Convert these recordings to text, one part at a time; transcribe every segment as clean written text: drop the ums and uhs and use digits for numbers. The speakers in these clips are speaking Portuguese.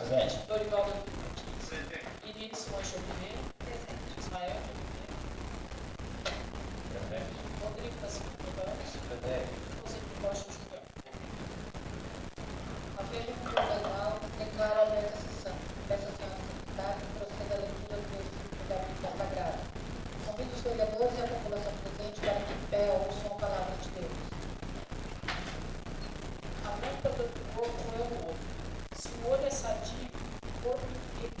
Presente. Dorival da Iris Simões Chauvier. Ismael Chauvier. Rodrigo da Silva Ramos. José Costa Julião. A pergunta legal declara aberta a sessão. Peço à senhora secretária que proceda a leitura do versículo da Bíblia Sagrada. Convido os vereadores e a população presente para que em pé ouçam a palavra de Deus. A lâmpada do corpo é o olho. Se o olho é sadio, o corpo inteiro.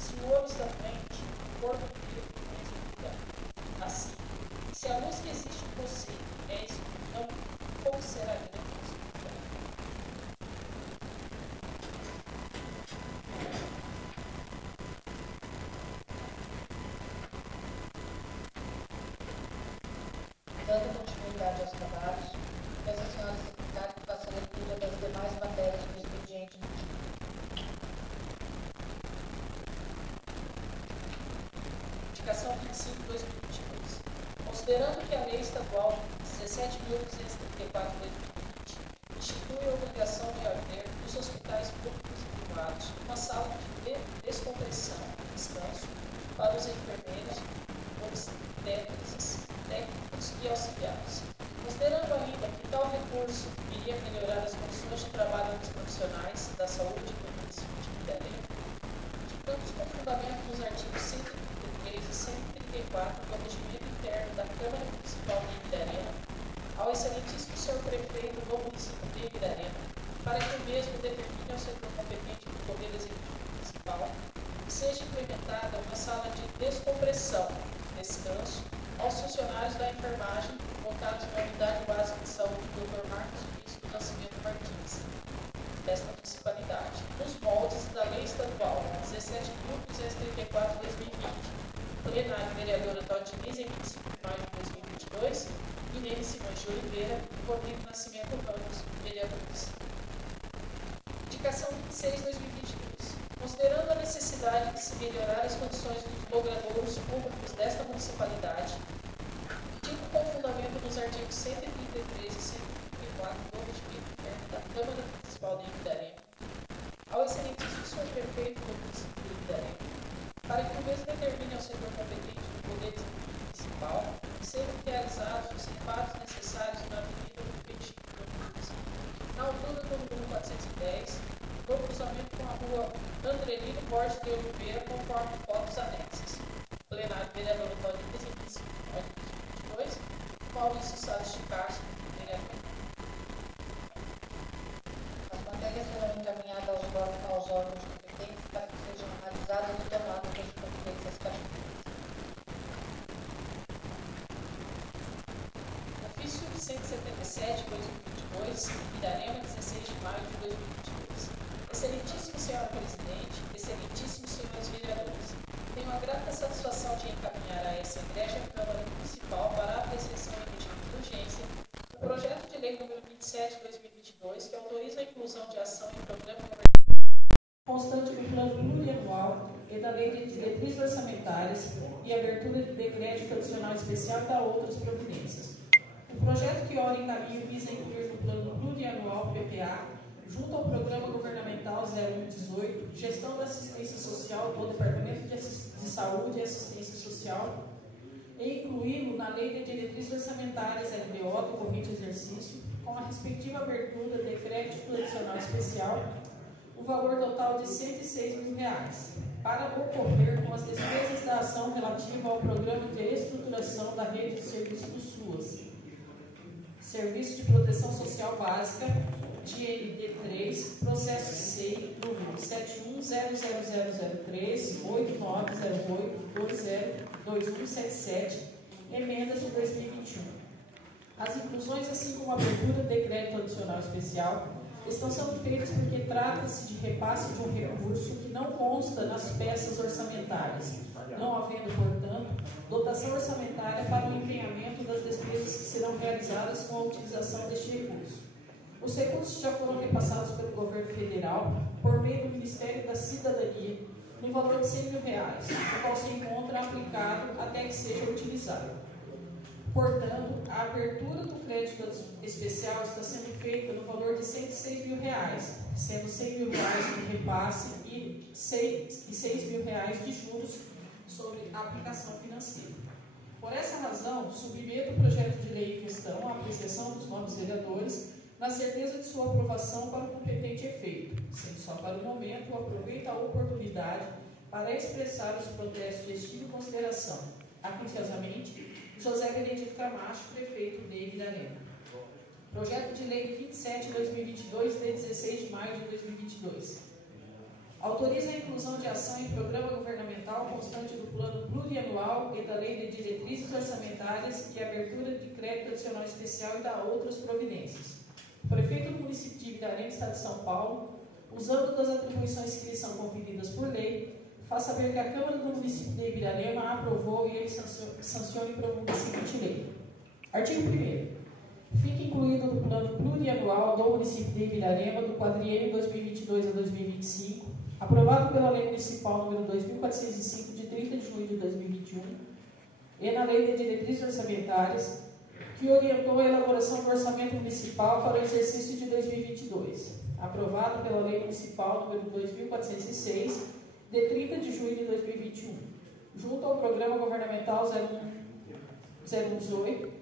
Se o olho está doente, o corpo inteiro fica. Assim, se a luz que existe em você é escuridão, como será grande a escuridão? Dando continuidade aos trabalhos, peço à senhora secretária que faça a leitura das demais matérias do expediente do dia. Indicação 25/2022. Considerando que a Lei Estadual 17.234/2020 institui a obrigação de haver nos hospitais públicos e privados uma sala de descompressão e descanso para os enfermeiros, obstetras, técnicos e auxiliares. Considerando ainda que tal recurso iria melhorar as condições de trabalho dos profissionais da saúde do município de Midarema, indicamos com fundamento nos artigos 133 e 134 do Regimento Interno da Câmara Municipal de Midarema, ao excelentíssimo senhor prefeito do município de Midarema, para que o mesmo determine ao setor competente do Poder Executivo Municipal que seja implementada uma sala de descompressão, descanso, aos funcionários da enfermagem locados na Unidade Básica de Saúde Dr. Marcos Vinícius do Nascimento Martins, desta municipalidade, nos moldes da Lei Estadual 17.234/2020, plenário vereadora Todinise, em 25 de maio de 2022, Irene Simões de Oliveira e Rodrigo Nascimento Ramos, vereadores. Indicação 26/2022. Considerando a necessidade de se melhorar as condições dos logradouros públicos desta municipalidade, indico com fundamento nos artigos 133 e 134 do Regimento Interno da Câmara Municipal de Midarema, ao excelentíssimo senhor prefeito do município de Midarema, para que o mesmo determine ao setor competente do Poder Executivo Municipal que sejam realizados os reparos necessários na Avenida do Petit na altura do número 410, no cruzamento com a rua Andrelino Borges de Oliveira, conforme fotos anexas. Plenário vereador Claudio Desenquisse, 2022, Maurício Salles de Castro, vereador. As matérias serão encaminhadas aos órgãos competentes para que sejam analisadas e tomadas as providências cabíveis. Ofício 177/2022, Midarema, 16 de maio de 2022. Excelentíssimo senhor presidente, excelentíssimos senhores vereadores, tenho a grata satisfação de encaminhar a essa egrégia Câmara Municipal para a apreciação em regime de urgência o projeto de lei número 27/2022, que autoriza a inclusão de ação em programa constante do plano plurianual e da lei de diretrizes orçamentárias e abertura de decreto adicional especial para outras providências. O projeto que ora em caminho visa incluir no plano plurianual PPA, junto ao Programa Governamental 0118, Gestão da Assistência Social do Departamento de Saúde e Assistência Social, e incluí-lo na Lei de Diretrizes Orçamentárias LDO do corrente exercício, com a respectiva abertura de crédito adicional especial, o valor total de R$ 106 mil, para ocorrer com as despesas da ação relativa ao Programa de Estruturação da Rede de Serviços do SUAS, Serviço de Proteção Social Básica, GND3, processo SEI, número 710003-8908-202177, emendas de 2021. As inclusões, assim como a abertura de decreto adicional especial, estão sendo feitas porque trata-se de repasse de um recurso que não consta nas peças orçamentárias, não havendo, portanto, dotação orçamentária para o empenhamento das despesas que serão realizadas com a utilização deste recurso. Os recursos já foram repassados pelo governo federal por meio do Ministério da Cidadania no valor de R$ 100 mil, o qual se encontra aplicado até que seja utilizado. Portanto, a abertura do crédito especial está sendo feita no valor de R$ 106 mil, sendo R$ 100 mil de repasse e R$ 6 mil de juros sobre a aplicação financeira. Por essa razão, submeto o projeto de lei em questão à apreciação dos nobres vereadores, na certeza de sua aprovação para o competente efeito, sendo só para o momento, aproveito a oportunidade para expressar os protestos de estima e consideração. Atenciosamente, José Benedito Camacho, prefeito de Ibirarema. Projeto de lei 27/2022, de 16 de maio de 2022. Autoriza a inclusão de ação em programa governamental constante do plano plurianual e da lei de diretrizes orçamentárias e abertura de crédito adicional especial e da outras providências. O prefeito do município de Ibirarema, Estado de São Paulo, usando das atribuições que lhe são conferidas por lei, faz saber que a Câmara do município de Ibirarema aprovou e ele sanciona e promulga a seguinte lei. Artigo 1º. Fica incluído no plano plurianual do município de Ibirarema do quadriênio 2022 a 2025, aprovado pela Lei Municipal número 2405, de 30 de junho de 2021, e na Lei de Diretrizes Orçamentárias, que orientou a elaboração do Orçamento Municipal para o exercício de 2022, aprovado pela Lei Municipal número 2406, de 30 de junho de 2021, junto ao Programa Governamental 0118,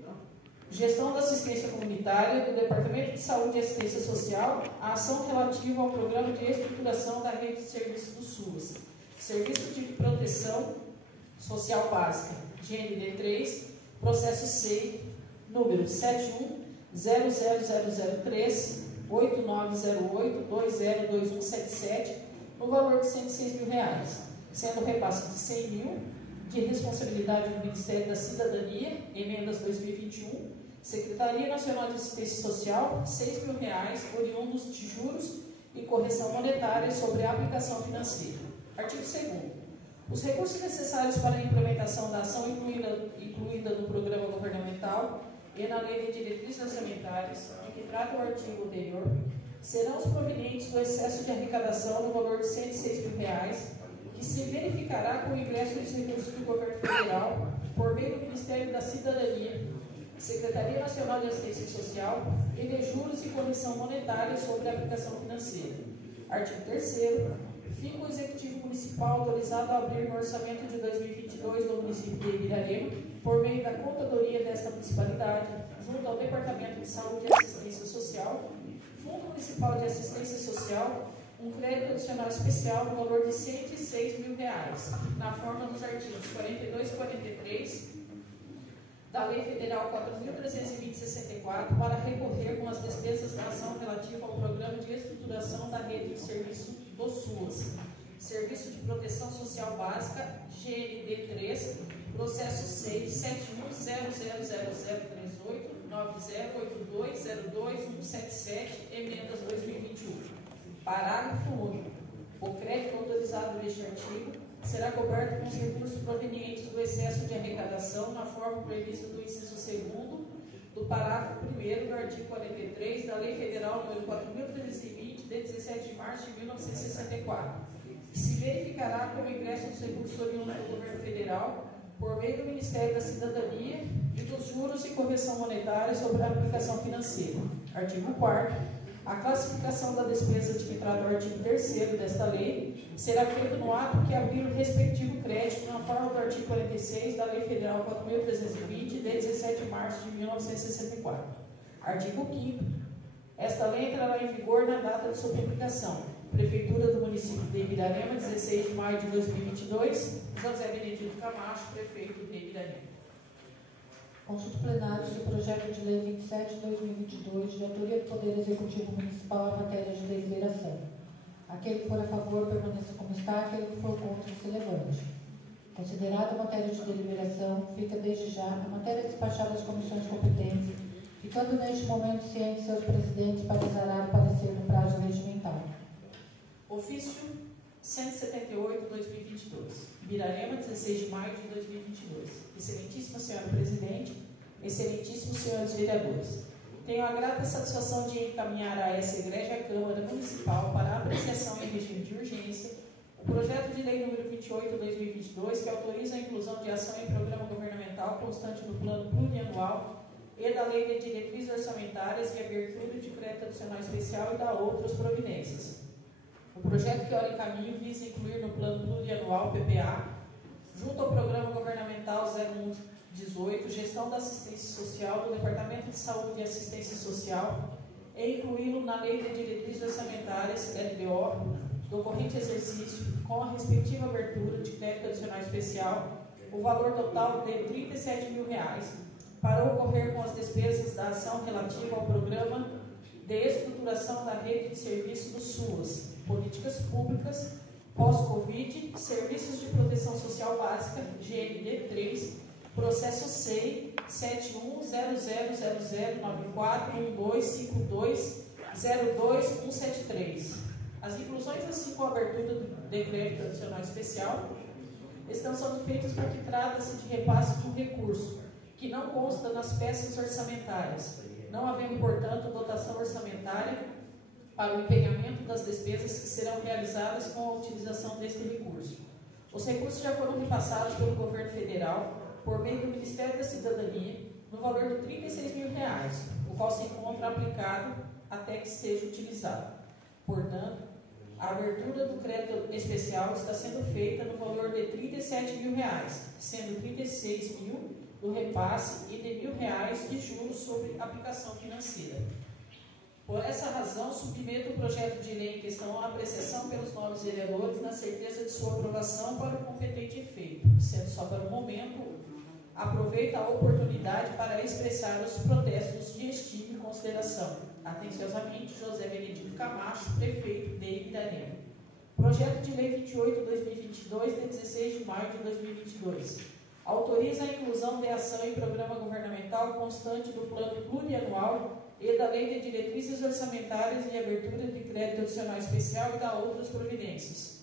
Gestão da Assistência Comunitária do Departamento de Saúde e Assistência Social, a ação relativa ao Programa de Estruturação da Rede de Serviços do SUAS, Serviço de Proteção Social Básica, GND3, processo SEI, número 71-00038-8908-202177, no valor de R$ 106 mil, sendo repasse de 100 mil de responsabilidade do Ministério da Cidadania, emendas 2021, Secretaria Nacional de Assistência Social, R$ 6 mil, oriundos de juros e correção monetária sobre a aplicação financeira. Artigo 2º. Os recursos necessários para a implementação da ação incluída no programa governamental e na Lei de Diretrizes Orçamentárias, em que trata o artigo anterior, serão os provenientes do excesso de arrecadação no valor de R$ 106 mil, que se verificará com o ingresso dos recursos do Governo Federal por meio do Ministério da Cidadania, Secretaria Nacional de Assistência Social e de juros e correção monetária sobre a aplicação financeira. Artigo 3º. Fica o Executivo Municipal autorizado a abrir no orçamento de 2022 do município de Ibirarema, por meio da contadoria desta municipalidade, junto ao Departamento de Saúde e Assistência Social, Fundo Municipal de Assistência Social, um crédito adicional especial no valor de R$ 106 mil, na forma dos artigos 42 e 43 da Lei Federal 4.320/64, para recorrer com as despesas da ação relativa ao Programa de Estruturação da Rede de Serviço do SUAS, Serviço de Proteção Social Básica, GND3, processo 6, 71-00038-9082-02-177, emendas 2021. Parágrafo único. O crédito autorizado neste artigo será coberto com os recursos provenientes do excesso de arrecadação na forma prevista do inciso 2º do parágrafo 1º do artigo 43 da Lei Federal nº 4.320, de 17 de março de 1964, que se verificará com o ingresso dos recursos oriundos do Governo Federal por meio do Ministério da Cidadania e dos juros e correção monetária sobre a aplicação financeira. Artigo 4º. A classificação da despesa de que trata o artigo 3º desta lei será feita no ato que abrir o respectivo crédito na forma do artigo 46 da Lei Federal 4.320, de 17 de março de 1964. Artigo 5º. Esta lei entrará em vigor na data de sua publicação. Prefeitura do município de Ibirarema, 16 de maio de 2022. José Benedito Camacho, prefeito de Ibirarema. Consulta plenário do projeto de lei 27/2022, de autoria do Poder Executivo Municipal em matéria de deliberação. Aquele que for a favor permaneça como está, aquele que for contra se levante. Considerada a matéria de deliberação, fica desde já a matéria despachada às comissões competentes, ficando neste momento cientes seus presidentes para exarar o parecer no prazo regimental. Ofício 178/2022. Ibirarema, 16 de maio de 2022. Excelentíssima Senhora Presidente, excelentíssimos senhores vereadores, tenho a grata satisfação de encaminhar a essa Egrégia Câmara Municipal para apreciação em regime de urgência O projeto de lei número 28/2022, que autoriza a inclusão de ação em programa governamental constante no plano plurianual e da lei de diretrizes orçamentárias e abertura de crédito adicional especial e da outras providências. O projeto que ora em caminho visa incluir no plano plurianual PPA, junto ao programa governamental 0118, gestão da assistência social do Departamento de Saúde e Assistência Social, e incluí-lo na lei de diretrizes orçamentárias, LDO, do corrente exercício, com a respectiva abertura de crédito adicional especial, o valor total de R$ 37 mil, para ocorrer com as despesas da ação relativa ao programa de estruturação da rede de serviço do SUAS, políticas públicas, pós-Covid, serviços de proteção social básica, GND 3, processo SEI 7100041252020173. As inclusões, assim como a abertura do decreto adicional especial, estão sendo feitas porque trata-se de repasse de um recurso que não consta nas peças orçamentárias, não havendo, portanto, dotação orçamentária para o empenhamento das despesas que serão realizadas com a utilização deste recurso. Os recursos já foram repassados pelo governo federal por meio do Ministério da Cidadania no valor de R$ 36 mil, o qual se encontra aplicado até que seja utilizado. Portanto, a abertura do crédito especial está sendo feita no valor de R$ 37 mil, sendo 36 mil do repasse e de R$ 1.000 de juros sobre aplicação financeira. Por essa razão, submeto o projeto de lei em questão à apreciação pelos nobres vereadores na certeza de sua aprovação para o competente efeito, sendo só para o momento, aproveito a oportunidade para expressar os protestos de estima e consideração. Atenciosamente, José Benedito Camacho, prefeito de Ibirarema. Projeto de Lei 28/2022, de 16 de maio de 2022. Autoriza a inclusão de ação em programa governamental constante do plano plurianual e da Lei de Diretrizes Orçamentárias e abertura de crédito adicional especial e da outras providências.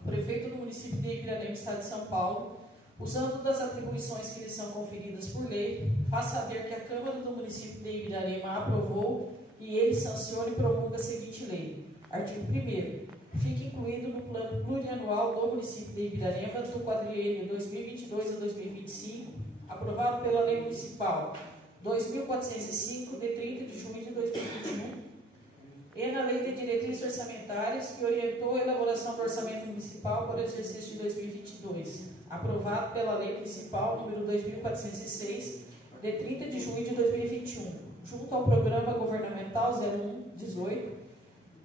O prefeito do município de Ibirarema, Estado de São Paulo, usando das atribuições que lhe são conferidas por lei, faz saber que a Câmara do município de Ibirarema aprovou e ele sanciona e promulga a seguinte lei. Artigo 1º. Fica incluído no plano plurianual do município de Ibirarema do quadriênio 2022 a 2025, aprovado pela Lei Municipal 2.405, de 30 de junho de 2021, e na Lei de Diretrizes Orçamentárias, que orientou a elaboração do Orçamento Municipal para o exercício de 2022, aprovado pela Lei Municipal número 2.406, de 30 de junho de 2021, junto ao Programa Governamental 0118,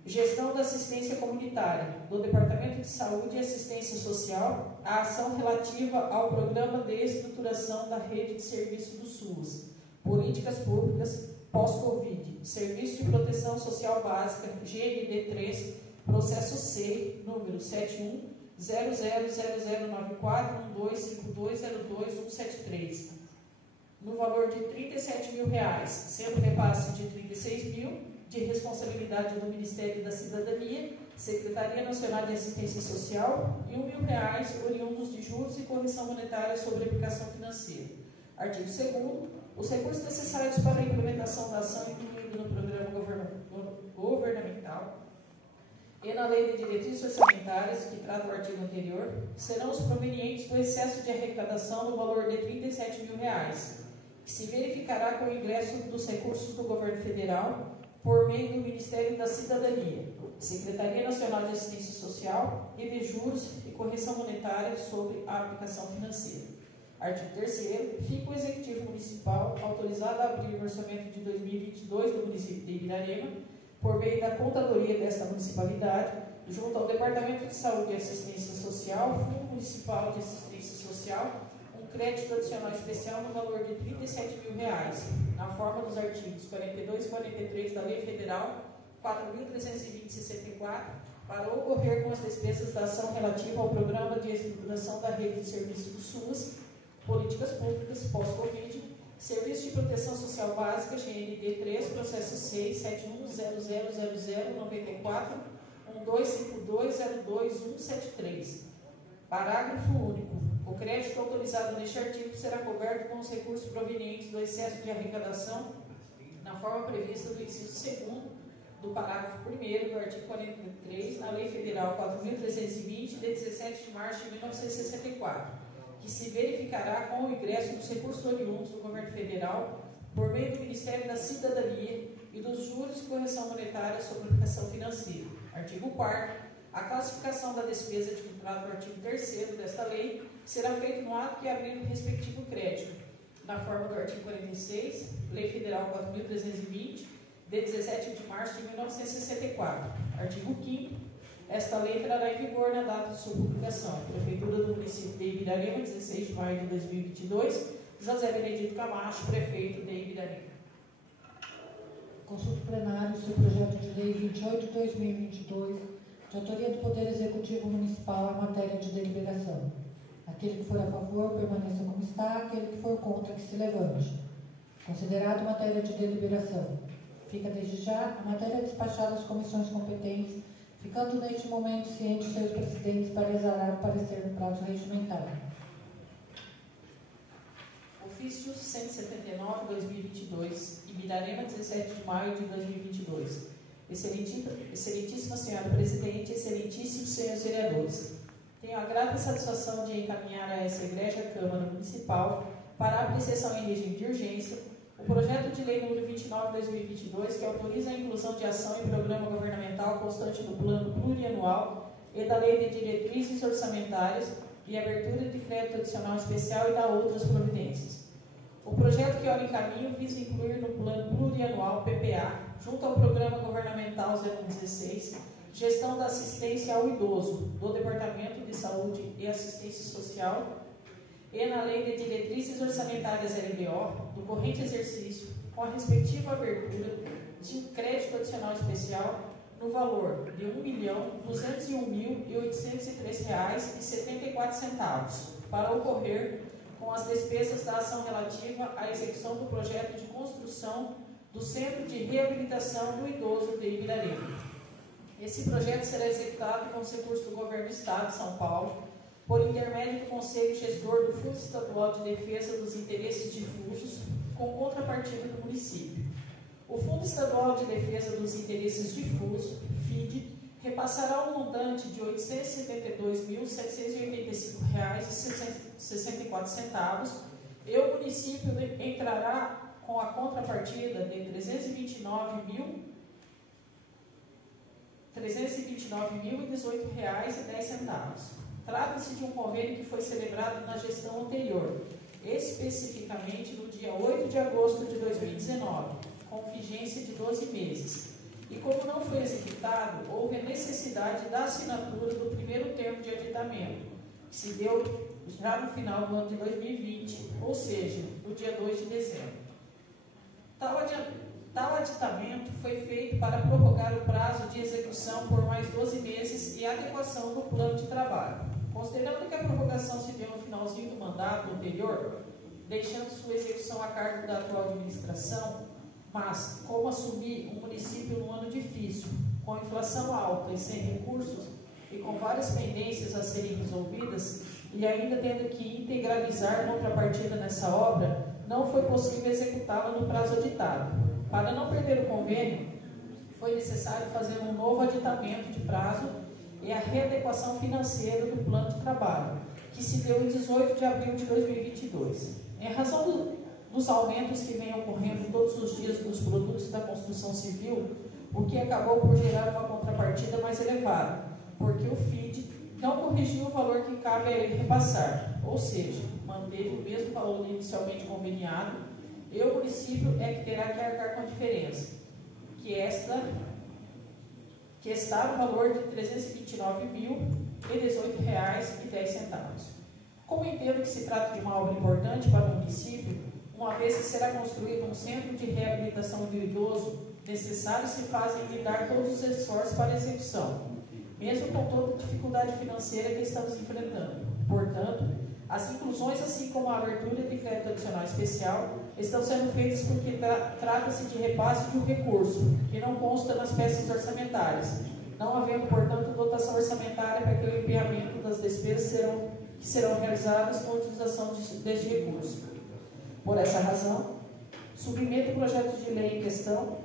Gestão da Assistência Comunitária, do Departamento de Saúde e Assistência Social, a ação relativa ao Programa de Estruturação da Rede de Serviço do SUAS, Políticas Públicas, Pós-Covid, Serviço de Proteção Social Básica, GND 3, processo SEI, número 710000941252020173, no valor de R$ 37 mil, sendo repasse de R$ 36 mil, de responsabilidade do Ministério da Cidadania, Secretaria Nacional de Assistência Social, e R$ 1.000 oriundos de juros e correção monetária sobre aplicação financeira. Artigo 2º. Os recursos necessários para a implementação da ação incluído no programa governamental e na Lei de Diretrizes Orçamentárias, que trata o artigo anterior, serão os provenientes do excesso de arrecadação no valor de R$ 37 mil, que se verificará com o ingresso dos recursos do Governo Federal por meio do Ministério da Cidadania, Secretaria Nacional de Assistência Social e de juros e correção monetária sobre a aplicação financeira. Artigo 3º. Fica o Executivo Municipal autorizado a abrir o orçamento de 2022 do município de Ibirarema, por meio da contadoria desta municipalidade, junto ao Departamento de Saúde e Assistência Social, Fundo Municipal de Assistência Social, um crédito adicional especial no valor de R$ 37 mil, na forma dos artigos 42 e 43 da Lei Federal 4.320/64, para ocorrer com as despesas da ação relativa ao Programa de Estruturação da Rede de Serviço do SUAS, Políticas Públicas, Pós-Covid, Serviço de Proteção Social Básica, GND 3, processo 6, 710000941252020173. Parágrafo único. O crédito autorizado neste artigo será coberto com os recursos provenientes do excesso de arrecadação, na forma prevista do inciso 2º do parágrafo 1º do artigo 43, na da Lei Federal 4.320, de 17 de março de 1964, que se verificará com o ingresso dos recursos oriundos do Governo Federal por meio do Ministério da Cidadania e dos juros de correção monetária sobre aplicação financeira. Artigo 4º. A classificação da despesa estipulada no artigo 3º desta lei será feita no ato que abrir o respectivo crédito, na forma do artigo 46, Lei Federal 4.320, de 17 de março de 1964. Artigo 5º. Esta lei entrará em vigor na data de sua publicação. Prefeitura do município de Ibirarema, 16 de maio de 2022. José Benedito Camacho, prefeito de Ibirarema. Consulta plenário sobre o projeto de lei 28 de 2022, de autoria do Poder Executivo Municipal em matéria de deliberação. Aquele que for a favor, permaneça como está. Aquele que for contra, que se levante. Considerado matéria de deliberação. Fica desde já a matéria despachada às comissões competentes, ficando neste momento cientes seus presidentes para exarar o parecer no prazo regimentário. Ofício 179/2022, Ibirarema, 17 de maio de 2022. Excelentíssima Senhora Presidente, excelentíssimos senhores vereadores, tenho a grata satisfação de encaminhar a essa Igreja Câmara Municipal para a apreciação em regime de urgência o projeto de lei número 29/2022, que autoriza a inclusão de ação em programa governamental constante do Plano Plurianual e da Lei de Diretrizes Orçamentárias e abertura de crédito adicional especial e da outras providências. O projeto que olha em caminho visa incluir no Plano Plurianual PPA, junto ao Programa Governamental 016, Gestão da Assistência ao Idoso, do Departamento de Saúde e Assistência Social, e na Lei de Diretrizes Orçamentárias LDO, do corrente exercício, com a respectiva abertura de um crédito adicional especial no valor de R$ 1.201.803,74 para ocorrer com as despesas da ação relativa à execução do projeto de construção do Centro de Reabilitação do Idoso de Ibirarema. Esse projeto será executado com os recursos do Governo do Estado de São Paulo, por intermédio do Conselho Gestor do Fundo Estadual de Defesa dos Interesses Difusos, com contrapartida do município. O Fundo Estadual de Defesa dos Interesses Difusos, FID, repassará um montante de R$ 872.785,64 e o município entrará com a contrapartida de R$ 329.018,10. Trata-se de um convênio que foi celebrado na gestão anterior, especificamente no dia 8 de agosto de 2019, com vigência de 12 meses. E como não foi executado, houve a necessidade da assinatura do primeiro termo de aditamento, que se deu já no final do ano de 2020, ou seja, no dia 2 de dezembro. Tal aditamento foi feito para prorrogar o prazo de execução por mais 12 meses e adequação do plano de trabalho. Considerando que a prorrogação se deu no finalzinho do mandato anterior, deixando sua execução a cargo da atual administração, mas como assumir um município num ano difícil, com inflação alta e sem recursos, e com várias pendências a serem resolvidas, e ainda tendo que integralizar contrapartida nessa obra, não foi possível executá-la no prazo aditado. Para não perder o convênio, foi necessário fazer um novo aditamento de prazo e a readequação financeira do plano de trabalho, que se deu em 18 de abril de 2022. Em razão dos aumentos que vêm ocorrendo todos os dias dos produtos da construção civil, o que acabou por gerar uma contrapartida mais elevada, porque o FID não corrigiu o valor que cabe a ele repassar, ou seja, manteve o mesmo valor inicialmente conveniado, e o município é que terá que arcar com a diferença, que está no valor de R$ 329.018,10. Como entendo que se trata de uma obra importante para o município, uma vez que será construído um centro de reabilitação do idoso, necessário se fazem dar todos os esforços para a execução, mesmo com toda a dificuldade financeira que estamos enfrentando. Portanto, as inclusões, assim como a abertura de crédito adicional especial, estão sendo feitas porque trata-se de repasse de um recurso, que não consta nas peças orçamentárias, não havendo, portanto, dotação orçamentária para que o empenhamento das despesas que serão realizadas com a utilização deste recurso. Por essa razão, submeto o projeto de lei em questão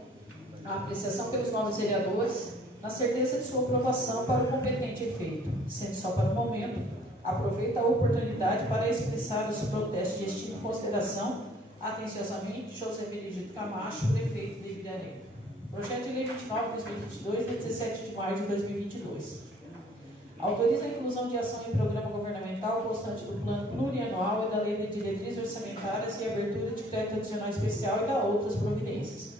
à apreciação pelos novos vereadores, na certeza de sua aprovação para o competente efeito, sendo só para o momento, aproveita a oportunidade para expressar os protestos de estima e consideração, atenciosamente, José Benedito Camacho, prefeito de Ibirarema. Projeto de Lei 29/2022, de 17 de maio de 2022. Autoriza a inclusão de ação em programa governamental constante do Plano Plurianual e da Lei de Diretrizes Orçamentárias e abertura de crédito adicional especial e da outras providências.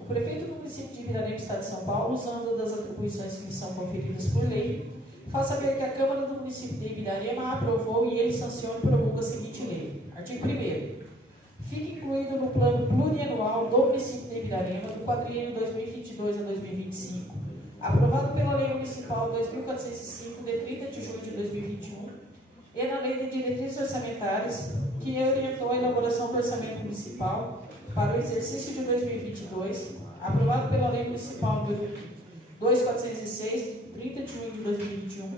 O prefeito do município de Ibirarema, Estado de São Paulo, usando das atribuições que lhe são conferidas por lei, faz saber que a Câmara do município de Ibirarema aprovou e ele sanciona e promulga a seguinte lei. Artigo 1º. Fica incluído no Plano Plurianual do município de Ibirarema, do quadriênio 2022 a 2025, aprovado pela Lei Municipal 2405, de 30 de julho de 2021, e na Lei de Diretrizes Orçamentárias, que orientou a elaboração do Orçamento Municipal para o exercício de 2022, aprovado pela Lei Municipal 2406, de 30 de junho de 2021,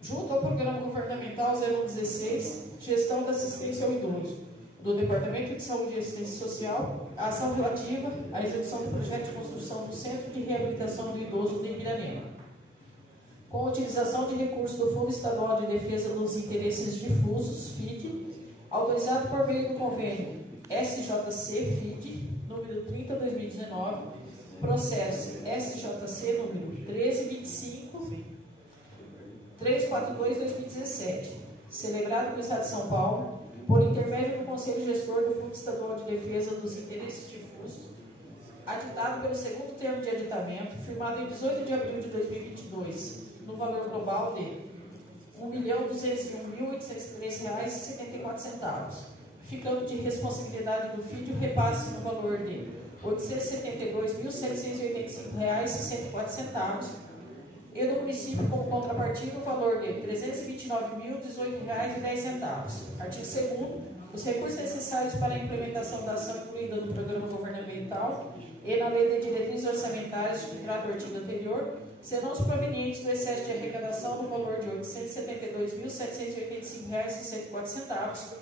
junto ao Programa Governamental 0116, Gestão da Assistência ao Idoso, do Departamento de Saúde e Assistência Social, a ação relativa à execução do projeto de construção do Centro de Reabilitação do Idoso de Ibirarema, com a utilização de recursos do Fundo Estadual de Defesa dos Interesses Difusos, FID, autorizado por meio do convênio SJC-FID, número 30/2019, processo SJC número 1325-342-2017, celebrado no Estado de São Paulo, por intermédio do Conselho Gestor do Fundo Estadual de Defesa dos Interesses Difusos, aditado pelo segundo termo de aditamento, firmado em 18 de abril de 2022, no valor global de R$ 1.201.803,74, ficando de responsabilidade do FID o repasse no valor de R$ 872.785,64 e do município como contrapartida o valor de R$ 329.018,10. Artigo 2º. Os recursos necessários para a implementação da ação incluída no programa governamental e na Lei de Diretrizes Orçamentárias de que trata o artigo anterior serão os provenientes do excesso de arrecadação no valor de R$ 872.785,64,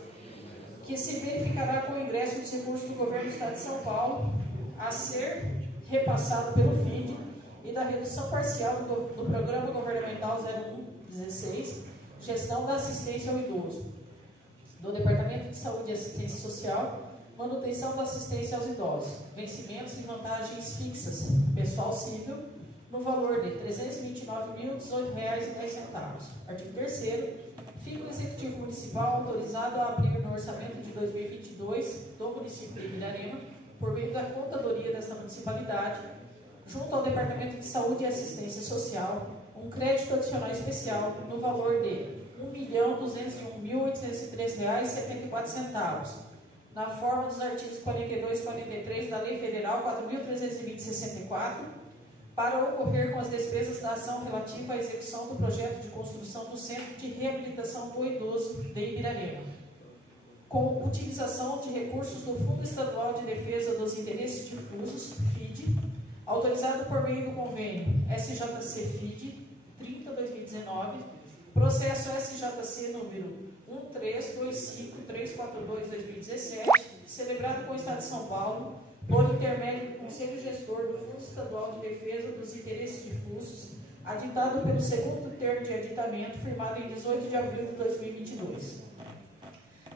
que se verificará com o ingresso dos recursos do Governo do Estado de São Paulo a ser repassado pelo FID e da redução parcial do Programa Governamental 0116, Gestão da Assistência ao Idoso, do Departamento de Saúde e Assistência Social, manutenção da assistência aos idosos, vencimentos e vantagens fixas, pessoal civil, no valor de R$ 329.018,10. Artigo 3º. Fica o Executivo Municipal autorizado a abrir no orçamento de 2022 do município de Ibirarema, por meio da contadoria desta municipalidade, junto ao Departamento de Saúde e Assistência Social, um crédito adicional especial no valor de R$ 1.201.803,74, na forma dos artigos 42 e 43 da Lei Federal 4.320/64, para ocorrer com as despesas da ação relativa à execução do projeto de construção do Centro de Reabilitação do Idoso de Ibirarema, com utilização de recursos do Fundo Estadual de Defesa dos Interesses Difusos, FID, autorizado por meio do convênio SJC-FID 30/2019, processo SJC número 1325342/2017, celebrado com o Estado de São Paulo, por intermédio do Conselho Gestor do Fundo Estadual de Defesa dos Interesses Difusos, aditado pelo segundo termo de aditamento, firmado em 18 de abril de 2022.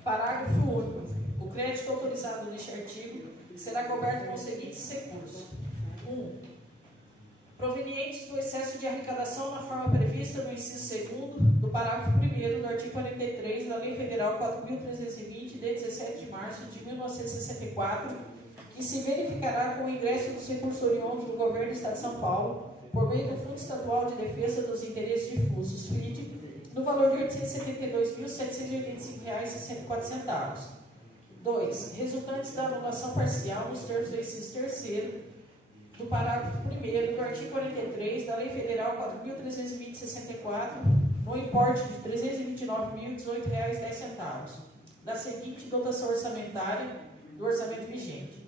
Parágrafo único. O crédito autorizado neste artigo será coberto com os seguintes recursos. 1. Provenientes do excesso de arrecadação na forma prevista no inciso 2º do parágrafo 1º do artigo 43 da Lei Federal 4.320, de 17 de março de 1964, que se verificará com o ingresso dos recursos oriundos do Governo do Estado de São Paulo, por meio do Fundo Estadual de Defesa dos Interesses Difusos, FID, no valor de R$ 872.785,64. 2. Resultantes da anulação parcial nos termos do inciso 3º do parágrafo 1º do artigo 43 da Lei Federal 4.320/64, no importe de R$ 329.018,10, da seguinte dotação orçamentária do orçamento vigente: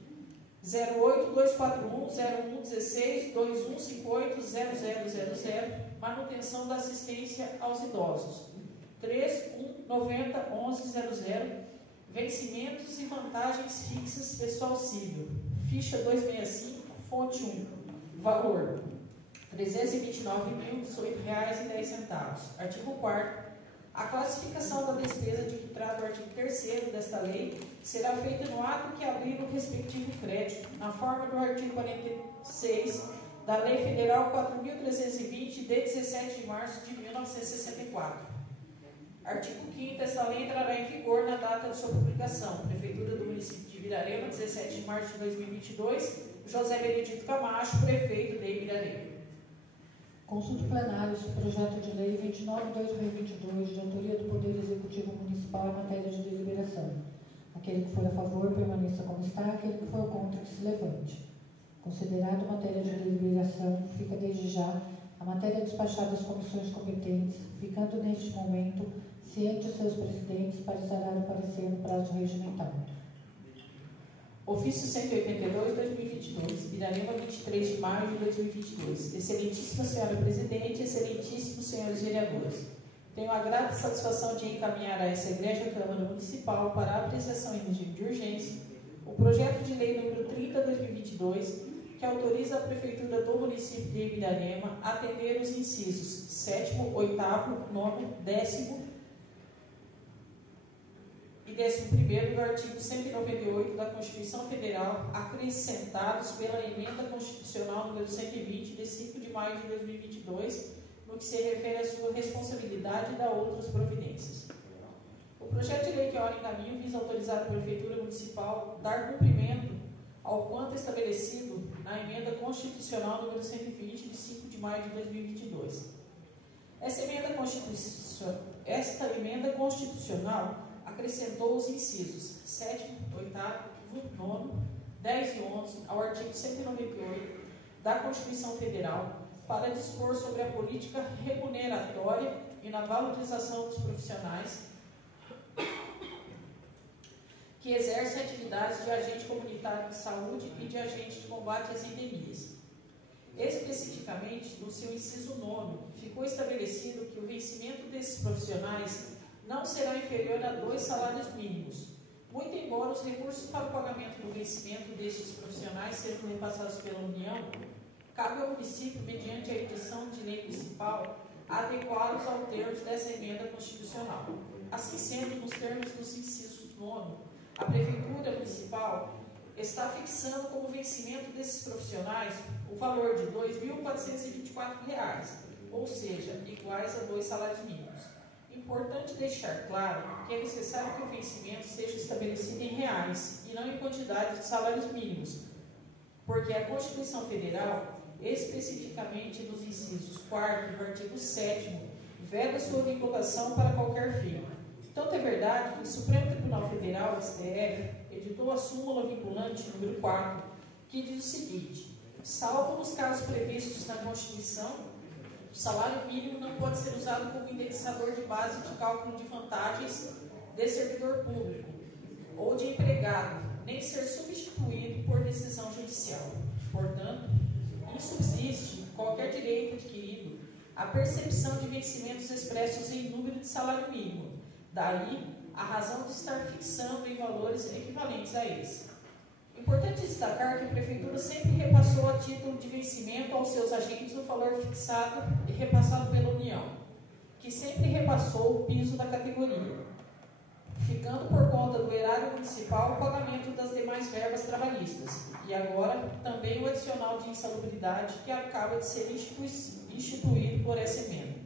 08-241-0116-2158-0000, manutenção da assistência aos idosos. 3190-1100, vencimentos e vantagens fixas pessoal civil. Ficha 265, fonte 1. Valor R$ 329.018,10. Artigo 4º. A classificação da despesa de que trata o artigo 3º desta lei será feita no ato que abrir o respectivo crédito, na forma do artigo 46 da Lei Federal 4.320, de 17 de março de 1964. Artigo 5º. Esta lei entrará em vigor na data de sua publicação. Prefeitura do município de Ibirarema, 17 de março de 2022. José Benedito Camacho, prefeito de Ibirarema. Consulta plenário sobre projeto de lei 29/2022, de autoria do Poder Executivo Municipal em matéria de deliberação. Aquele que for a favor, permaneça como está. Aquele que for contra, que se levante. Considerado matéria de deliberação, fica desde já a matéria despachada às comissões competentes, ficando neste momento cientes seus presidentes para dar o parecer no prazo regimentado. Ofício 182/2022, Ibirarema, 23 de maio de 2022. Excelentíssima senhora Presidente, excelentíssimos senhores vereadores, tenho a grata satisfação de encaminhar a essa egrégia Câmara Municipal para a apreciação em regime de urgência o projeto de lei número 30/2022, que autoriza a Prefeitura do município de Ibirarema a atender os incisos 7º, 8º, 9º, 10º e 11º do artigo 198 da Constituição Federal, acrescentados pela Emenda Constitucional número 120, de 5 de maio de 2022, no que se refere à sua responsabilidade e da outras providências. O projeto de lei que ora em caminho visa autorizar a Prefeitura Municipal a dar cumprimento ao quanto estabelecido na Emenda Constitucional número 120, de 5 de maio de 2022. Esta emenda constitucional acrescentou os incisos 7º, 8º, 9º, 10 e 11 ao artigo 198 da Constituição Federal para dispor sobre a política remuneratória e na valorização dos profissionais que exercem atividades de agente comunitário de saúde e de agente de combate às endemias. Especificamente, no seu inciso 9º, ficou estabelecido que o vencimento desses profissionais não será inferior a 2 salários mínimos, muito embora os recursos para o pagamento do vencimento destes profissionais sejam repassados pela União, cabe ao município, mediante a edição de lei municipal, adequá-los aos termos dessa emenda constitucional. Assim sendo, nos termos dos incisos 9º, a Prefeitura Municipal está fixando como vencimento desses profissionais o valor de R$ 2.424, ou seja, iguais a 2 salários mínimos. Importante deixar claro que é necessário que o vencimento seja estabelecido em reais e não em quantidade de salários mínimos, porque a Constituição Federal, especificamente nos incisos 4º do artigo 7º, veda sua vinculação para qualquer fim. Tanto é verdade que o Supremo Tribunal Federal, STF, editou a súmula vinculante número 4, que diz o seguinte: salvo nos casos previstos na Constituição, o salário mínimo não pode ser usado como indexador de base de cálculo de vantagens de servidor público ou de empregado, nem ser substituído por decisão judicial. Portanto, insubsiste qualquer direito adquirido à percepção de vencimentos expressos em número de salário mínimo. Daí, a razão de estar fixando em valores equivalentes a esse. Importante destacar que a Prefeitura sempre repassou a título de vencimento aos seus agentes o valor fixado e repassado pela União, que sempre repassou o piso da categoria, ficando por conta do erário municipal o pagamento das demais verbas trabalhistas, e agora também o adicional de insalubridade que acaba de ser instituído por essa emenda.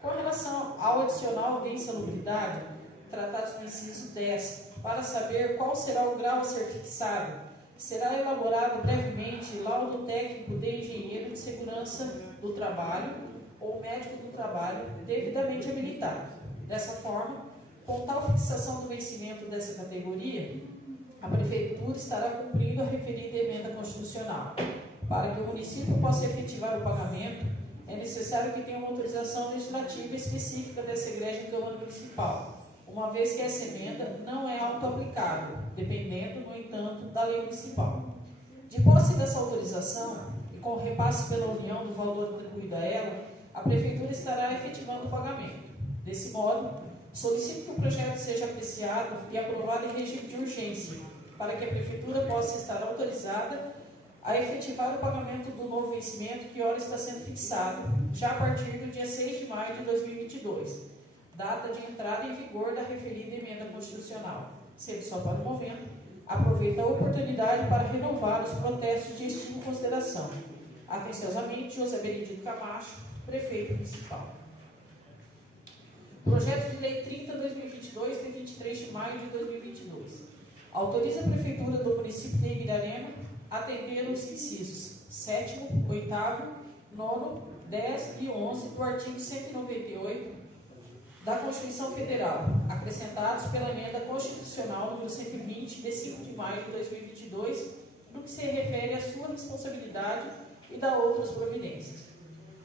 Com relação ao adicional de insalubridade, tratados no inciso 10, para saber qual será o grau a ser fixado, será elaborado brevemente laudo técnico de engenheiro de segurança do trabalho ou médico do trabalho devidamente habilitado. Dessa forma, com tal fixação do vencimento dessa categoria, a Prefeitura estará cumprindo a referida emenda constitucional. Para que o município possa efetivar o pagamento, é necessário que tenha uma autorização legislativa específica dessa egrégia Câmara Municipal, uma vez que essa emenda não é auto-aplicável, dependendo, no entanto, da lei municipal. De posse dessa autorização, e com o repasse pela União do valor atribuído a ela, a Prefeitura estará efetivando o pagamento. Desse modo, solicito que o projeto seja apreciado e aprovado em regime de urgência, para que a Prefeitura possa estar autorizada a efetivar o pagamento do novo vencimento que ora está sendo fixado, já a partir do dia 6 de maio de 2022, data de entrada em vigor da referida emenda constitucional. Sendo só para o momento, aproveito a oportunidade para renovar os protestos de estima e consideração. Atenciosamente, José Benedito Camacho, Prefeito Municipal. Projeto de Lei 30/2022, de 23 de maio de 2022. Autoriza a Prefeitura do município de Ibirarema a atender os incisos 7º, 8º, 9º, 10 e 11 do artigo 198 da Constituição Federal, acrescentados pela Emenda Constitucional número 120, de 5 de maio de 2022, no que se refere à sua responsabilidade e da outras providências.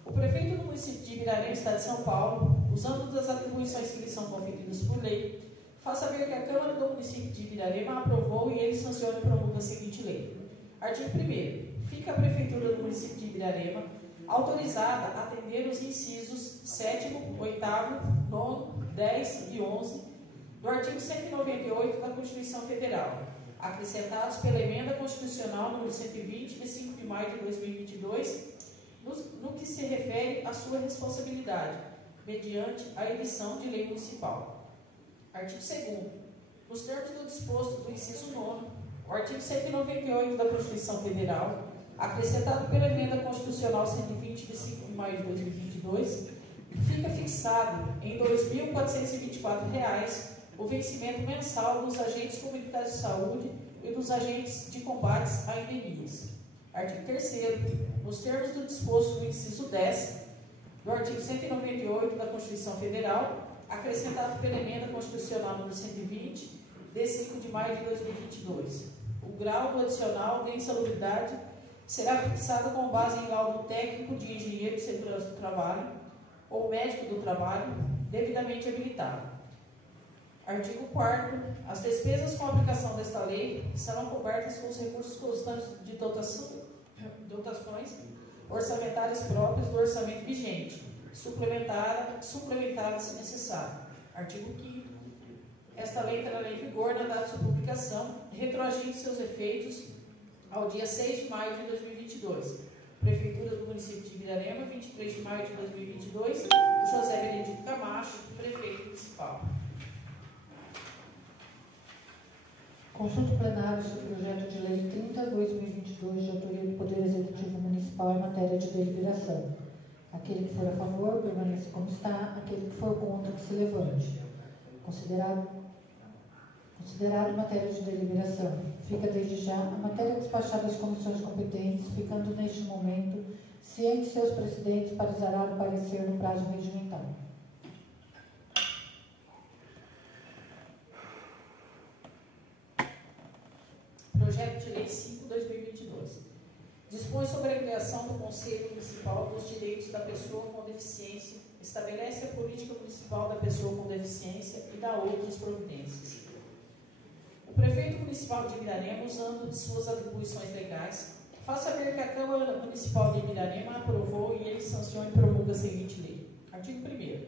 O prefeito do município de Ibirarema, Estado de São Paulo, usando das atribuições que lhe são conferidas por lei, faz saber que a Câmara do município de Ibirarema aprovou e ele sanciona e promulga a seguinte lei. Artigo 1º. Fica a Prefeitura do município de Ibirarema autorizada a atender os incisos 7º, 8º, 9º, 10 e 11 do artigo 198 da Constituição Federal, acrescentados pela Emenda Constitucional número 120, de 5 de maio de 2022, no que se refere à sua responsabilidade, mediante a edição de lei municipal. Artigo 2º. Nos termos do disposto do inciso 9º, o artigo 198 da Constituição Federal, acrescentado pela Emenda Constitucional 120, de 5 de maio de 2022, fica fixado em R$ 2.424 o vencimento mensal dos agentes comunitários de saúde e dos agentes de combates a endemias. Artigo 3º. Nos termos do disposto do inciso 10 do artigo 198 da Constituição Federal, acrescentado pela Emenda Constitucional número 120, de 5 de maio de 2022. O grau do adicional de insalubridade será fixado com base em laudo técnico de engenheiro de segurança do trabalho ou médico do trabalho devidamente habilitado. Artigo 4º. As despesas com a aplicação desta lei serão cobertas com os recursos constantes de dotações orçamentárias próprias do orçamento vigente, suplementadas se necessário. Artigo 5º. Esta lei entrará em vigor na data de sua publicação, retroagindo seus efeitos ao dia 6 de maio de 2022. Prefeitura do município de Ibirarema, 23 de maio de 2022, José Benedito Camacho, Prefeito Municipal. Consulta plenária sobre o projeto de lei 30/2022, de autoria do Poder Executivo Municipal em matéria de deliberação. Aquele que for a favor, permaneça como está. Aquele que for contra, que se levante. Considerado matéria de deliberação. Fica desde já a matéria despachada às comissões competentes, ficando neste momento cientes seus presidentes para exarar o parecer no prazo regimental. Projeto de Lei 5/2022. Dispõe sobre a criação do Conselho Municipal dos Direitos da Pessoa com Deficiência, estabelece a política municipal da pessoa com deficiência e dá outras providências. O prefeito municipal de Ibirarema, usando de suas atribuições legais, faz saber que a Câmara Municipal de Ibirarema aprovou e ele sanciona e promulga a seguinte lei. Artigo 1º.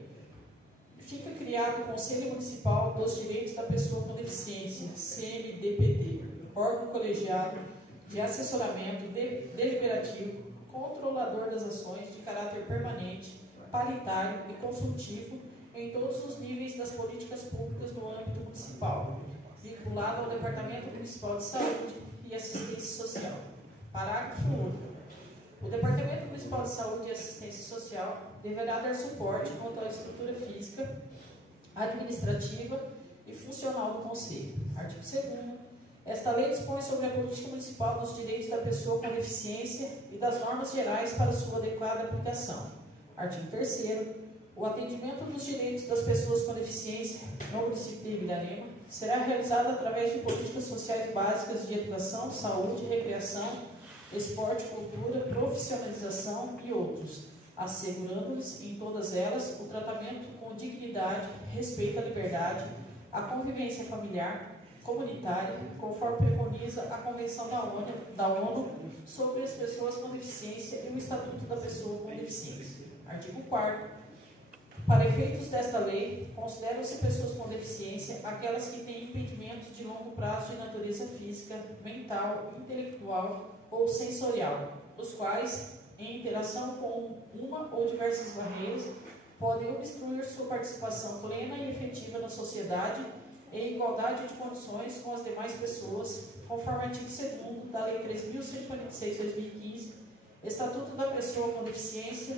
Fica criado o Conselho Municipal dos Direitos da Pessoa com Deficiência, CMDPD, órgão colegiado de assessoramento deliberativo, controlador das ações de caráter permanente, paritário e consultivo em todos os níveis das políticas públicas no âmbito municipal, vinculado ao Departamento Municipal de Saúde e Assistência Social. Parágrafo 1º. O Departamento Municipal de Saúde e Assistência Social deverá dar suporte quanto à estrutura física, administrativa e funcional do Conselho. Artigo 2º. Esta lei dispõe sobre a política municipal dos direitos da pessoa com deficiência e das normas gerais para sua adequada aplicação. Artigo 3º. O atendimento dos direitos das pessoas com deficiência no município de Ibirarema será realizado através de políticas sociais básicas de educação, saúde, recreação, esporte, cultura, profissionalização e outros, assegurando-lhes em todas elas o tratamento com dignidade, respeito à liberdade, à convivência familiar, comunitária, conforme preconiza a Convenção da ONU sobre as pessoas com deficiência e o Estatuto da Pessoa com Deficiência. Artigo 4º. Para efeitos desta lei, consideram-se pessoas com deficiência aquelas que têm impedimentos de longo prazo de natureza física, mental, intelectual ou sensorial, os quais, em interação com uma ou diversas barreiras, podem obstruir sua participação plena e efetiva na sociedade em igualdade de condições com as demais pessoas, conforme artigo 2º da Lei 3.146/2015, Estatuto da Pessoa com Deficiência.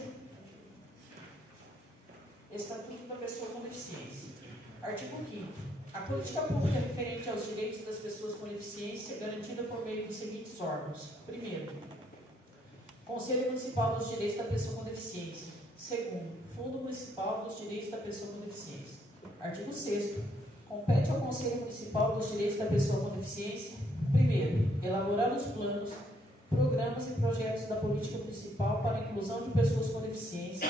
Estatuto da Pessoa com Deficiência. Artigo 5º. A política pública referente aos direitos das pessoas com deficiência é garantida por meio dos seguintes órgãos. Primeiro, Conselho Municipal dos Direitos da Pessoa com Deficiência. Segundo, Fundo Municipal dos Direitos da Pessoa com Deficiência. Artigo 6º. Compete ao Conselho Municipal dos Direitos da Pessoa com Deficiência, primeiro, elaborar os planos, programas e projetos da política municipal para a inclusão de pessoas com deficiência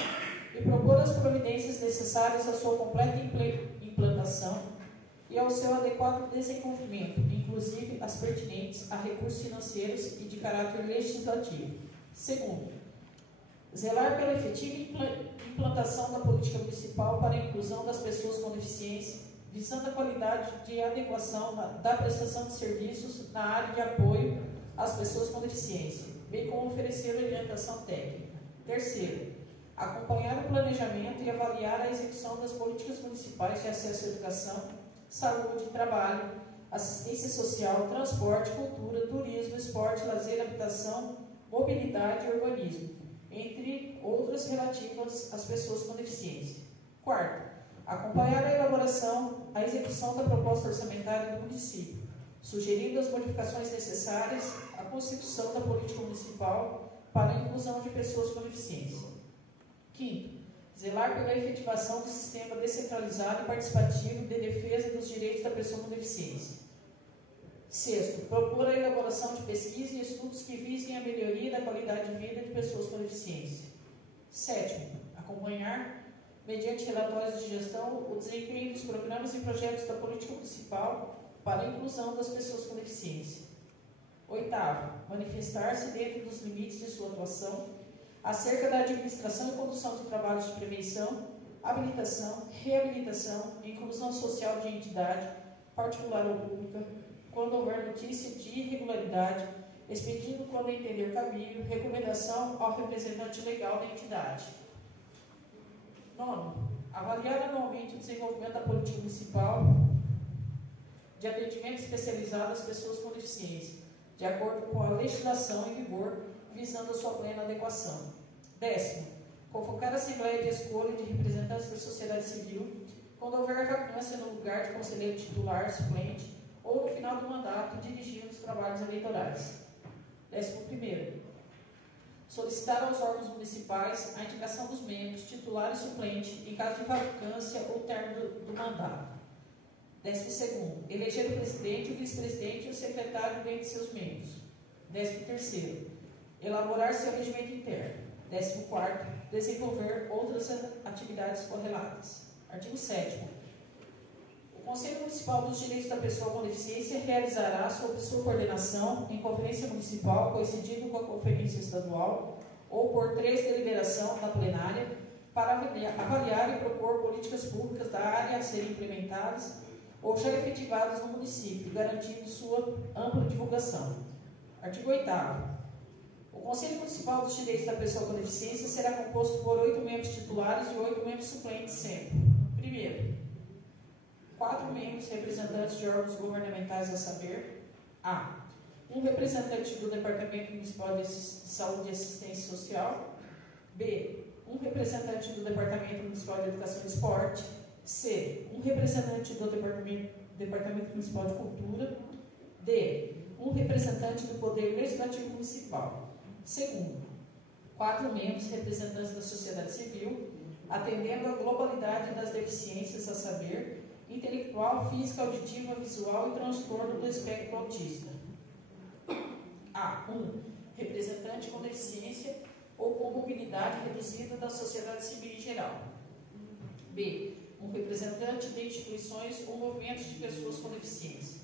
e propor as providências necessárias à sua completa implantação e ao seu adequado desenvolvimento, inclusive as pertinentes a recursos financeiros e de caráter legislativo. Segundo, zelar pela efetiva implantação da política municipal para a inclusão das pessoas com deficiência, visando a qualidade de adequação da prestação de serviços na área de apoio às pessoas com deficiência, bem como oferecer orientação técnica. Terceiro, acompanhar o planejamento e avaliar a execução das políticas municipais de acesso à educação, saúde, trabalho, assistência social, transporte, cultura, turismo, esporte, lazer, habitação, mobilidade e urbanismo, entre outras relativas às pessoas com deficiência. Quarto, acompanhar a elaboração, a execução da proposta orçamentária do município, sugerindo as modificações necessárias à constituição da política municipal para a inclusão de pessoas com deficiência. Quinto, zelar pela efetivação do sistema descentralizado e participativo de defesa dos direitos da pessoa com deficiência. Sexto, propor a elaboração de pesquisas e estudos que visem a melhoria da qualidade de vida de pessoas com deficiência. Sétimo, acompanhar, mediante relatórios de gestão, o desempenho dos programas e projetos da política municipal para a inclusão das pessoas com deficiência. Oitavo, manifestar-se dentro dos limites de sua atuação acerca da administração e condução de trabalhos de prevenção, habilitação, reabilitação e inclusão social de entidade, particular ou pública, quando houver notícia de irregularidade, expedindo quando entender cabível recomendação ao representante legal da entidade. Nono, avaliar anualmente o desenvolvimento da política municipal de atendimento especializado às pessoas com deficiência, de acordo com a legislação em vigor, visando a sua plena adequação. Décimo, convocar a Assembleia de Escolha de Representantes da Sociedade Civil quando houver vacância no lugar de conselheiro titular, suplente, ou no final do mandato, dirigindo os trabalhos eleitorais. 11º, solicitar aos órgãos municipais a indicação dos membros, titular e suplente, em caso de vacância ou término do mandato. 12º, eleger o presidente, o vice-presidente e o secretário dentre seus membros. 13º, elaborar seu regimento interno. 14º, desenvolver outras atividades correlatas. Artigo 7º. O Conselho Municipal dos Direitos da Pessoa com Deficiência realizará, sob sua coordenação, em conferência municipal, coincidindo com a conferência estadual, ou por 3 deliberação na plenária, para avaliar e propor políticas públicas da área a serem implementadas ou já efetivadas no município, garantindo sua ampla divulgação. Artigo 8º. O Conselho Municipal dos Direitos da Pessoa com Deficiência será composto por 8 membros titulares e 8 membros suplentes sempre. Primeiro, 4 membros representantes de órgãos governamentais, a saber: A. Um representante do Departamento Municipal de Saúde e Assistência Social. B. Um representante do Departamento Municipal de Educação e Esporte. C. Um representante do Departamento Municipal de Cultura. D. Um representante do Poder Legislativo Municipal. Segundo, 4 membros representantes da sociedade civil, atendendo à globalidade das deficiências, a saber, intelectual, física, auditiva, visual e transtorno do espectro autista. A. 1. Representante com deficiência ou com mobilidade reduzida da sociedade civil em geral. B. Um representante de instituições ou movimentos de pessoas com deficiência.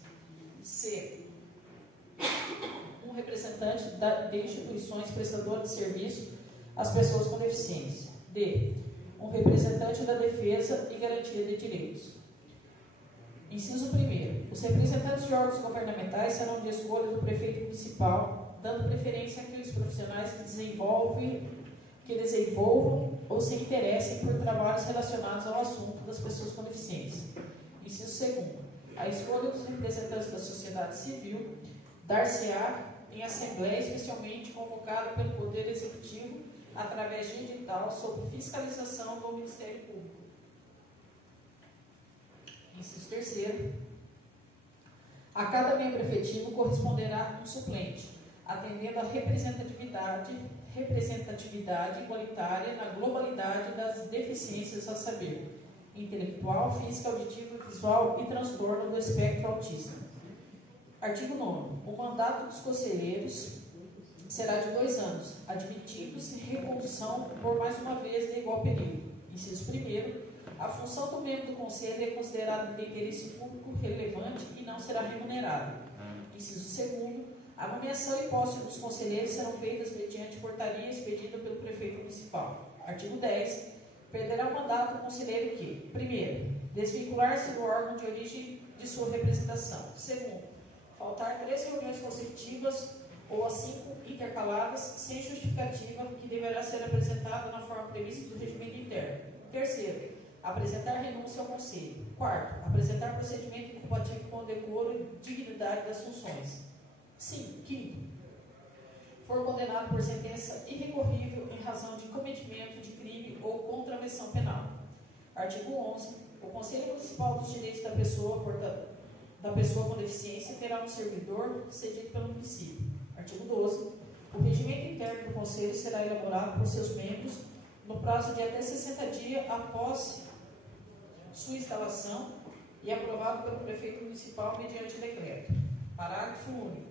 C. Um representante de instituições prestadoras de serviço às pessoas com deficiência. D. um representante da defesa e garantia de direitos. Inciso 1º. Os representantes de órgãos governamentais serão de escolha do prefeito municipal, dando preferência àqueles profissionais que desenvolvam ou se interessem por trabalhos relacionados ao assunto das pessoas com deficiência. Inciso 2º. A escolha dos representantes da sociedade civil dar-se-á em assembleia especialmente convocada pelo Poder Executivo através de edital sob fiscalização do Ministério Público. Inciso 3º. A cada membro efetivo corresponderá um suplente, atendendo à representatividade igualitária na globalidade das deficiências, a saber, intelectual, física, auditiva, visual e transtorno do espectro autista. Artigo 9º. O mandato dos conselheiros será de 2 anos, admitindo-se recondução por mais uma vez de igual período. Inciso 1º. A função do membro do conselho é considerada de interesse público relevante e não será remunerada. Inciso 2º. A nomeação e posse dos conselheiros serão feitas mediante portaria expedida pelo prefeito municipal. Artigo 10. Perderá o mandato o conselheiro que, 1º, desvincular-se do órgão de origem de sua representação. 2º, faltar 3 reuniões consecutivas ou as 5 intercaladas sem justificativa que deverá ser apresentada na forma prevista do regimento interno. 3º, apresentar renúncia ao conselho. 4º, apresentar procedimento incompatível com o decoro e dignidade das funções. 5º, for condenado por sentença irrecorrível em razão de cometimento de crime ou contravenção penal. Artigo 11. O Conselho Municipal dos Direitos da Pessoa com Deficiência terá um servidor cedido pelo município. Artigo 12. O regimento interno do Conselho será elaborado por seus membros no prazo de até 60 dias após sua instalação e aprovado pelo prefeito municipal mediante decreto. Parágrafo único.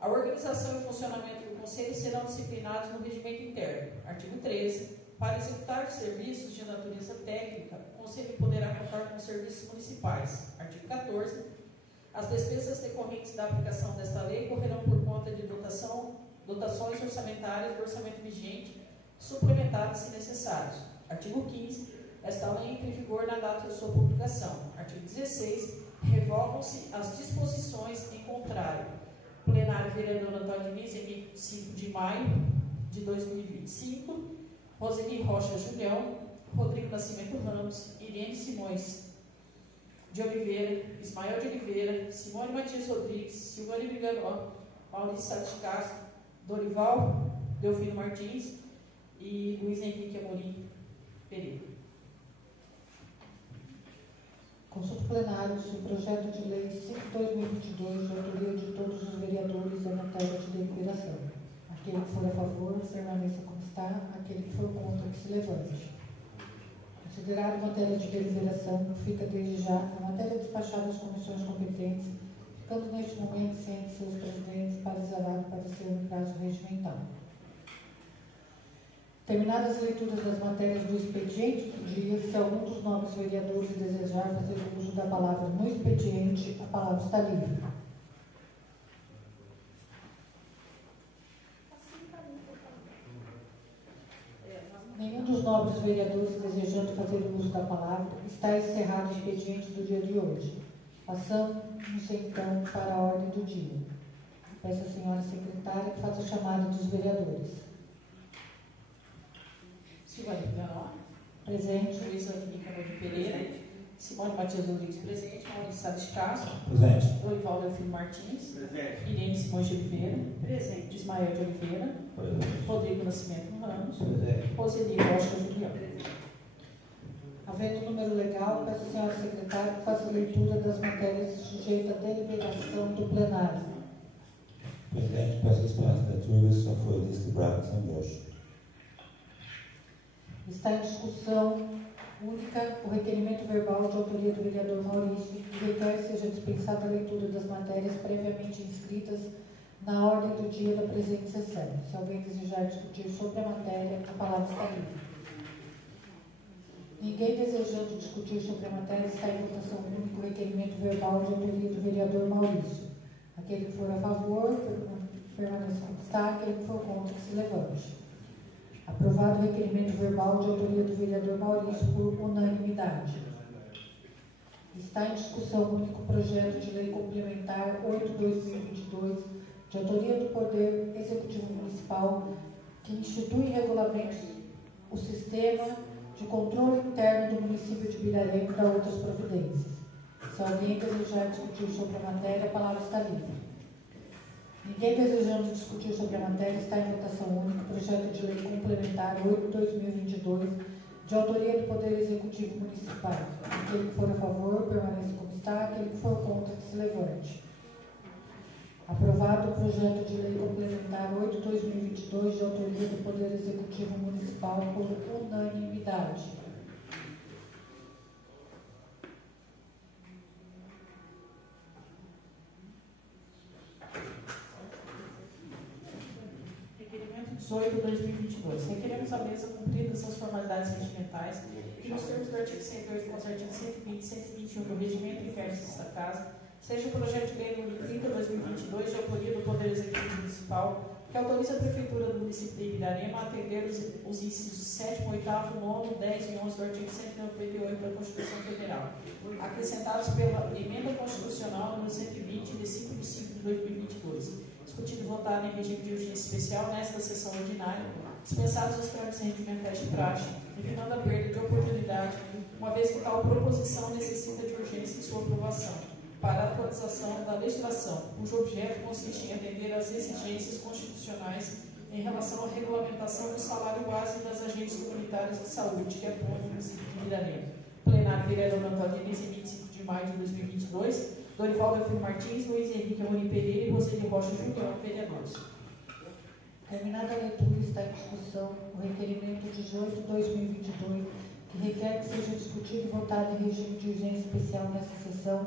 A organização e funcionamento do Conselho serão disciplinados no regimento interno. Artigo 13. Para executar os serviços de natureza técnica, o Conselho poderá contar com serviços municipais. Artigo 14. As despesas decorrentes da aplicação desta lei correrão por conta de dotações orçamentárias do orçamento vigente, suplementadas se necessários. Artigo 15. Esta lei entra em vigor na data de sua publicação. Artigo 16. Revogam-se as disposições em contrário. Plenário vereador Antônio Diniz, em 5 de maio de 2025, Roseli Rocha Julião, Rodrigo Nascimento Ramos, Irene Simões de Oliveira, Ismael de Oliveira, Simone Matias Rodrigues, Silvane Briganó, Maurício Sá de Castro, Dorival Delfino Martins e Luiz Henrique Amorim Pereira. Consulta plenário sobre o projeto de lei 5/2022, de autoria de todos os vereadores da matéria de deliberação. Aquele que for a favor, permaneça como está. Aquele que for contra, que se levante. Considerado matéria de deliberação, fica desde já a matéria despachada às comissões competentes, ficando neste momento cientes seus presidentes para exalar o parecer no prazo regimental. Terminadas as leituras das matérias do expediente do dia, se algum dos nobres vereadores desejar fazer uso da palavra no expediente, a palavra está livre. Nenhum dos nobres vereadores desejando fazer uso da palavra, está encerrado o expediente do dia de hoje. Passamos, então, para a ordem do dia. Peço à senhora secretária que faça a chamada dos vereadores. Silvane Briganó. Presente. Luiz Henrique Amorim Pereira. Presente. Simone Matias Rodrigues. Presente. Maurício Sá de Castro. Presente. Dorival Delfino Martins. Presente. Irene Simões de Oliveira. Presente. Ismael de Oliveira. Presente. Rodrigo Nascimento Ramos. Presente. Roseli Rocha Julião. Havendo número legal, peço à senhora secretária que faça a leitura das matérias sujeitas à deliberação do plenário. Presidente, peço as candidaturas só foram distribuídas em hoje. Está em discussão única o requerimento verbal de autoria do vereador Maurício, que requer seja dispensada a leitura das matérias previamente inscritas na ordem do dia da presente sessão. Se alguém desejar discutir sobre a matéria, a palavra está livre. Ninguém desejando discutir sobre a matéria, está em votação única o requerimento verbal de autoria do vereador Maurício. Aquele que for a favor, permaneça como está. Aquele que for contra, que se levante. Aprovado o requerimento verbal de autoria do vereador Maurício por unanimidade. Está em discussão o único projeto de lei complementar 8/2022, de autoria do Poder Executivo Municipal, que institui e regulamenta o sistema de controle interno do município de Birarema e da outras providências. Se alguém desejar discutir sobre a matéria, a palavra está livre. Ninguém desejando discutir sobre a matéria, está em votação única o projeto de lei complementar 8/2022, de autoria do Poder Executivo Municipal. Aquele que for a favor, permaneça como está. Aquele que for contra, que se levante. Aprovado o projeto de lei complementar 8/2022, de autoria do Poder Executivo Municipal, por unanimidade. Requerimento 18/2022. Requeremos à mesa cumpridas as formalidades regimentais que, nos termos do artigo 108, com os artigos 120 e 121 do Regimento Interno desta Casa, seja o projeto de lei número 30/2022, de autoria do Poder Executivo Municipal, que autoriza a Prefeitura do município de Ibirarema a atender os incisos 7º, 8º, 9º, 10 e 11 do artigo 198 da Constituição Federal, acrescentados pela Emenda Constitucional número 120, de 5 de 5 de 2022, discutido e votado em regime de urgência especial nesta sessão ordinária, dispensados os trâmites regimentais de praxe, evitando a perda de oportunidade, uma vez que tal proposição necessita de urgência em sua aprovação, para a atualização da legislação, cujo objeto consiste em atender às exigências constitucionais em relação à regulamentação do salário base das agentes comunitárias de saúde que atuam no município de Ibirarema. Plenário, vereador Antônio Diniz, em 25 de maio de 2022, Dorival Delfino Martins, Luiz Henrique Amorim Pereira e Roseli Rocha Julião, vereadores. Terminada a leitura, está em discussão o requerimento 18/2022, que requer que seja discutido e votado em regime de urgência especial nesta sessão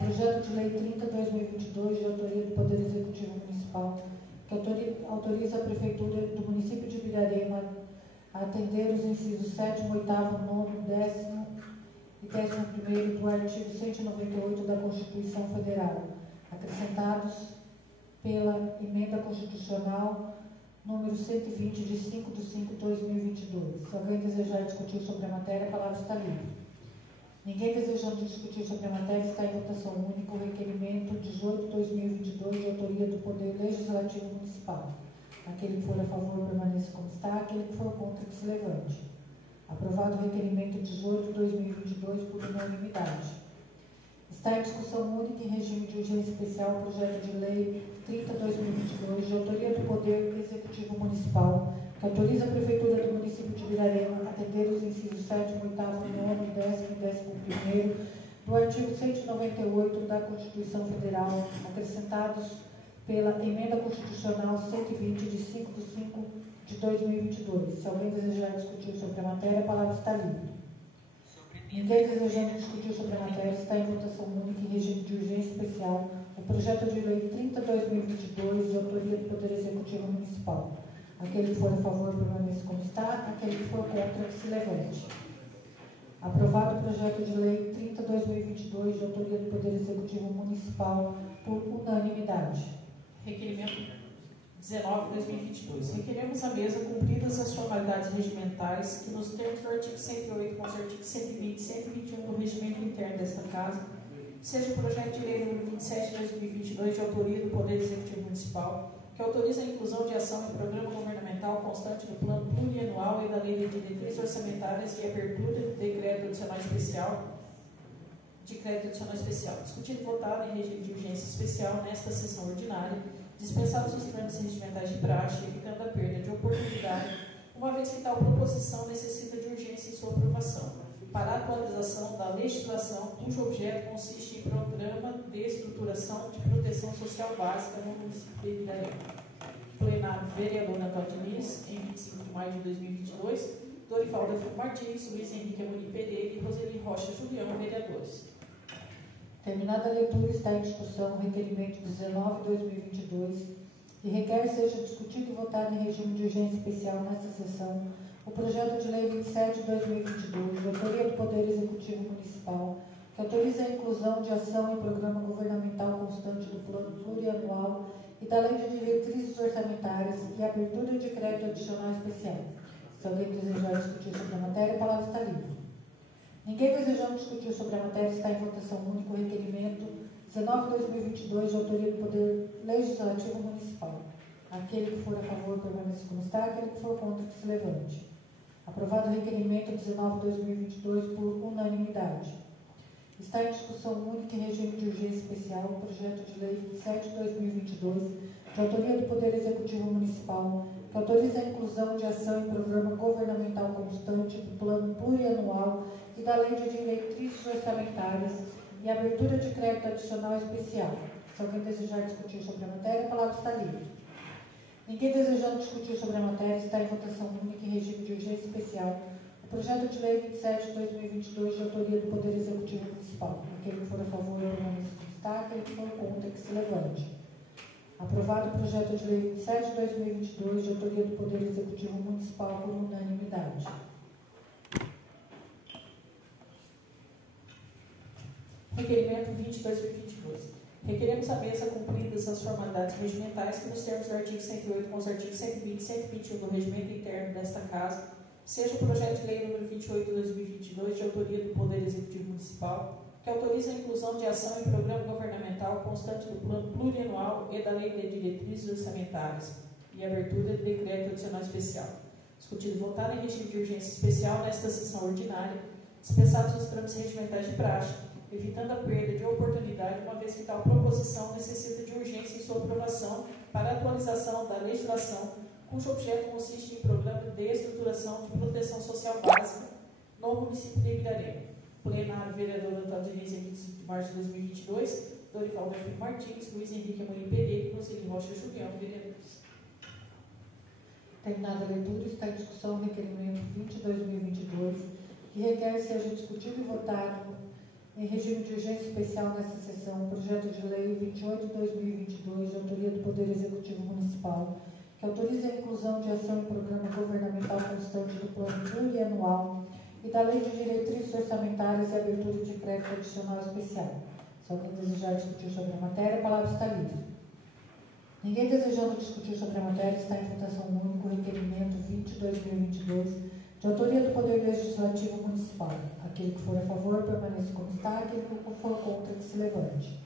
o projeto de lei 30/2022, de autoria do Poder Executivo Municipal, que autoriza a Prefeitura do município de Ibirarema a atender os incisos 7º, 8º, 9º, 10º e 11º do artigo 198 da Constituição Federal, acrescentados pela Emenda Constitucional número 120, de 5 de 5 de 2022. Se alguém desejar discutir sobre a matéria, a palavra está livre. Ninguém desejando discutir sobre a matéria, está em votação única o requerimento 18/2022, de autoria do Poder Legislativo Municipal. Aquele que for a favor, permaneça como está. Aquele que for contra, que se levante. Aprovado o requerimento 18/2022 por unanimidade. Está em discussão única em regime de urgência especial o projeto de lei 30/2022, de autoria do Poder Executivo Municipal, que autoriza a Prefeitura do município de Ibirarema a atender os incisos 7º, 8º, 9º, 10º e 11º do artigo 198 da Constituição Federal, acrescentados pela Emenda Constitucional 120, de 5 de 5 de 2022. Se alguém desejar discutir sobre a matéria, a palavra está livre. Ninguém desejando discutir sobre a matéria, está em votação única em regime de urgência especial o projeto de lei 30/2022, de autoria do Poder Executivo Municipal. Aquele que for a favor, permaneça como está. Aquele que for contra, que se levante. Aprovado o projeto de lei 30/2022, de autoria do Poder Executivo Municipal, por unanimidade. Requerimento 19/2022. Requeremos à mesa cumpridas as formalidades regimentais que, nos termos do artigo 108, com os artigos 120 e 121 do Regimento Interno desta Casa, seja o projeto de lei número 27/2022, de autoria do Poder Executivo Municipal, que autoriza a inclusão de ação em programa governamental constante do Plano Plurianual e da Lei de Diretrizes Orçamentárias de abertura de crédito adicional especial, discutido e votado em regime de urgência especial nesta sessão ordinária, dispensados os trâmites regimentais de praxe, evitando a perda de oportunidade, uma vez que tal proposição necessita de urgência em sua aprovação, para a atualização da legislação cujo objeto consiste em programa de estruturação de proteção social básica no município de Ibirarema. Plenário, vereador Antônio Diniz, em 25 de maio de 2022, Dorival Delfino Martins, Luiz Henrique Amorim Pereira e Roseli Rocha Julião, vereadores. Terminada a leitura, está em discussão o requerimento 19/2022 e requer seja discutido e votado em regime de urgência especial nesta sessão o projeto de lei 27/2022, de autoria do Poder Executivo Municipal, que autoriza a inclusão de ação em programa governamental constante do Plano Plurianual e da Lei de Diretrizes Orçamentárias e abertura de crédito adicional especial, Se alguém desejar discutir sobre a matéria, a palavra está livre. Ninguém desejando discutir sobre a matéria, está em votação única o requerimento 19/2022 de autoria do Poder Legislativo Municipal. Aquele que for a favor permaneça como está, aquele que for contra que se levante. Aprovado o requerimento 19/2022 por unanimidade. Está em discussão única em regime de urgência especial o projeto de lei 27/2022, de autoria do Poder Executivo Municipal, que autoriza a inclusão de ação em programa governamental constante do Plano Plurianual e da Lei de Diretrizes Orçamentárias e abertura de crédito adicional especial. Se alguém desejar discutir sobre a matéria, a palavra está livre. Ninguém desejando discutir sobre a matéria, está em votação única em regime de urgência especial o projeto de lei 27/2022 de autoria do Poder Executivo Municipal. Aquele que for a favor, permaneça como está, aquele que for contra, que se levante. Aprovado o projeto de lei 27/2022 de autoria do Poder Executivo Municipal por unanimidade. Requerimento 20/2022. Requeremos a mesa cumpridas as formalidades regimentais que, nos termos do artigo 108 com os artigos 120 e 121 do Regimento Interno desta Casa, seja o projeto de lei número 28/2022 de autoria do Poder Executivo Municipal, que autoriza a inclusão de ação em programa governamental constante do Plano Plurianual e da Lei de Diretrizes Orçamentárias e abertura de decreto adicional especial. Discutido e votado em regime de urgência especial nesta sessão ordinária, dispensados os trâmites regimentais de praxe, evitando a perda de oportunidade, uma vez que tal proposição necessita de urgência em sua aprovação para a atualização da legislação, cujo objeto consiste em programa de estruturação de proteção social básica no município de Ibirarema. Plenário, vereador Antônio Diniz, em 15 de março de 2022, Dorival da Filho Martins, Luiz Henrique Amorim Pereira e Conselheiro Rocha Julião, vereadores. Terminada a leitura, está em discussão o requerimento 20/2022, que requer que seja discutido e votado em regime de urgência especial nesta sessão o projeto de lei 28/2022 de autoria do Poder Executivo Municipal, que autoriza a inclusão de ação em programa governamental constante do Plano Plurianual e da Lei de Diretrizes Orçamentárias e abertura de crédito adicional especial. Se alguém desejar discutir sobre a matéria, a palavra está livre. Ninguém desejando discutir sobre a matéria, está em votação única o requerimento 20/2022 de autoria do Poder Legislativo Municipal. Aquele que for a favor, permaneça como está, aquele que for contra, que se levante.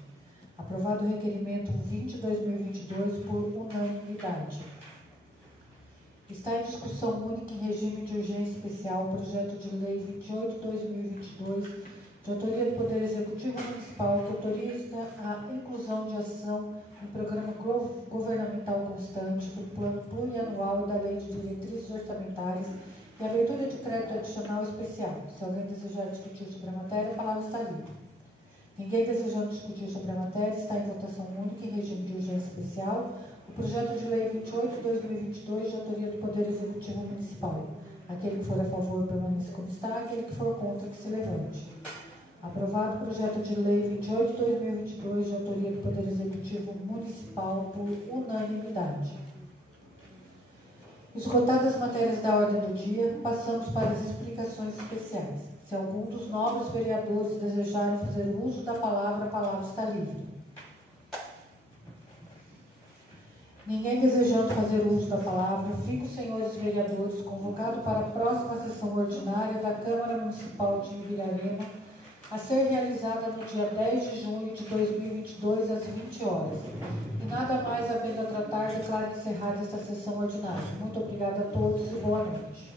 Aprovado o requerimento 20/2022 por unanimidade. Está em discussão única em regime de urgência especial o projeto de lei 28/2022, de autoria do Poder Executivo Municipal, que autoriza a inclusão de ação em programa governamental constante do Plano Plurianual e da Lei de Diretrizes Orçamentárias e abertura de crédito adicional especial. Se alguém desejar discutir sobre a matéria, a palavra está livre. Ninguém desejando discutir sobre a matéria, está em votação única em regime de urgência especial o projeto de lei 28/2022 de autoria do Poder Executivo Municipal. Aquele que for a favor, permaneça como está, aquele que for contra, que se levante. Aprovado o projeto de lei 28/2022 de autoria do Poder Executivo Municipal por unanimidade. Esgotadas as matérias da ordem do dia, passamos para as explicações especiais. Se algum dos novos vereadores desejarem fazer uso da palavra, a palavra está livre. Ninguém desejando fazer uso da palavra, fica os senhores vereadores convocados para a próxima sessão ordinária da Câmara Municipal de Ibirarema, a ser realizada no dia 10 de junho de 2022, às 20 horas. E nada mais havendo a tratar, declaro encerrada esta sessão ordinária. Muito obrigada a todos e boa noite.